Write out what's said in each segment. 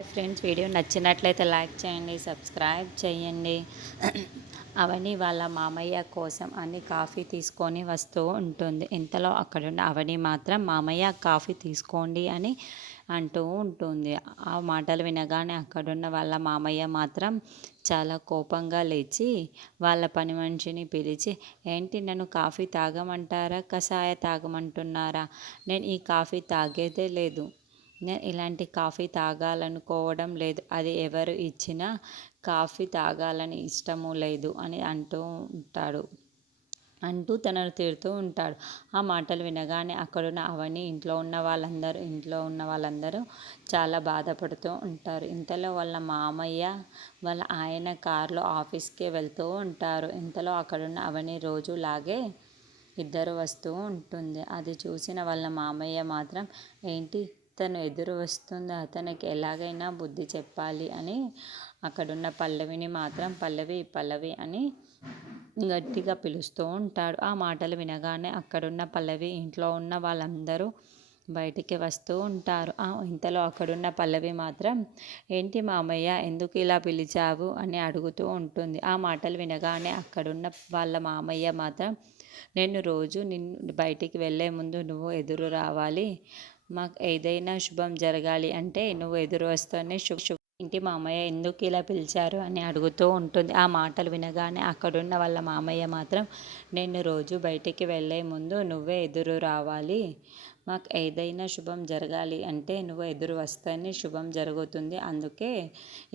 Friends, video నచ్చినట్లయితే like చేయండి, subscribe చేయండి. అవని వాళ్ళ మామయ్య కోసం అని కాఫీ తీసుకొని వస్తూ ఉంటుంది. ఇంతలో అక్కడున్న అవని మాత్రం మామయ్య కాఫీ తీసుకోండి అని అంటూ ఉంటుంది. ఆ మాటలు వినగానే అక్కడున్న వాళ్ళ మామయ్య మాత్రం చాలా కోపంగా లేచి వాళ్ళ పని మనిషిని పిలిచి, ఏంటి నన్ను కాఫీ తాగమంటారా, కషాయ తాగమంటున్నారా? నేను ఈ కాఫీ తాగేదే లేదు. నేను ఇలాంటి కాఫీ తాగాలనుకోవడం లేదు. అది ఎవరు ఇచ్చినా కాఫీ తాగాలని ఇష్టము లేదు అని అంటూ తనను తిడుతూ ఉంటాడు. ఆ మాటలు వినగానే అక్కడున్న అవని ఇంట్లో ఉన్న వాళ్ళందరూ చాలా బాధపడుతూ ఉంటారు. ఇంతలో వాళ్ళ మామయ్య వాళ్ళ ఆయన కారులో ఆఫీస్కి వెళ్తూ ఉంటారు. ఇంతలో అక్కడున్న అవని రోజులాగే ఇద్దరు వస్తూ ఉంటుంది. అది చూసిన వాళ్ళ మామయ్య మాత్రం, ఏంటి తను ఎదురు వస్తుంది, అతనికి ఎలాగైనా బుద్ధి చెప్పాలి అని అక్కడున్న పల్లవిని మాత్రం పల్లవి అని గట్టిగా పిలుస్తూ ఉంటాడు. ఆ మాటలు వినగానే అక్కడున్న పల్లవి ఇంట్లో ఉన్న వాళ్ళందరూ బయటికి వస్తూ ఉంటారు. ఇంతలో అక్కడున్న పల్లవి మాత్రం, ఏంటి మామయ్య ఎందుకు ఇలా పిలిచావు అని అడుగుతూ ఉంటుంది. ఆ మాటలు వినగానే అక్కడున్న వాళ్ళ మామయ్య మాత్రం, నేను రోజు బయటికి వెళ్ళే ముందు నువ్వు ఎదురు రావాలి. మాకు ఏదైనా శుభం జరగాలి అంటే నువ్వు ఎదురు వస్తేనే ఏంటి మామయ్య ఎందుకు ఇలా పిలిచారు అని అడుగుతూ ఉంటుంది. ఆ మాటలు వినగానే అక్కడున్న వాళ్ళ మామయ్య మాత్రం, నేను రోజు బయటికి వెళ్ళే ముందు నువ్వే ఎదురు రావాలి. మాకు ఏదైనా శుభం జరగాలి అంటే నువ్వు ఎదురు వస్తేనే శుభం జరుగుతుంది. అందుకే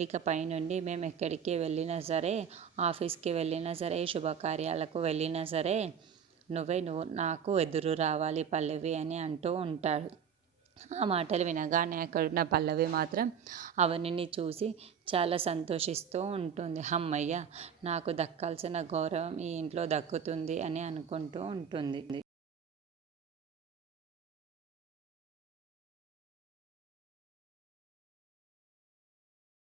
ఇకపై నుండి మేము ఎక్కడికి వెళ్ళినా సరే, ఆఫీస్కి వెళ్ళినా సరే, శుభకార్యాలకు వెళ్ళినా సరే నువ్వు నాకు ఎదురు రావాలి పల్లవి అని అంటూ ఉంటాడు. ఆ మాటలు వినగానే అక్కడున్న పల్లవి మాత్రం అవనిని చూసి చాలా సంతోషిస్తూ ఉంటుంది. హమ్మయ్య, నాకు దక్కాల్సిన గౌరవం ఈ ఇంట్లో దక్కుతుంది అని అనుకుంటూ ఉంటుంది.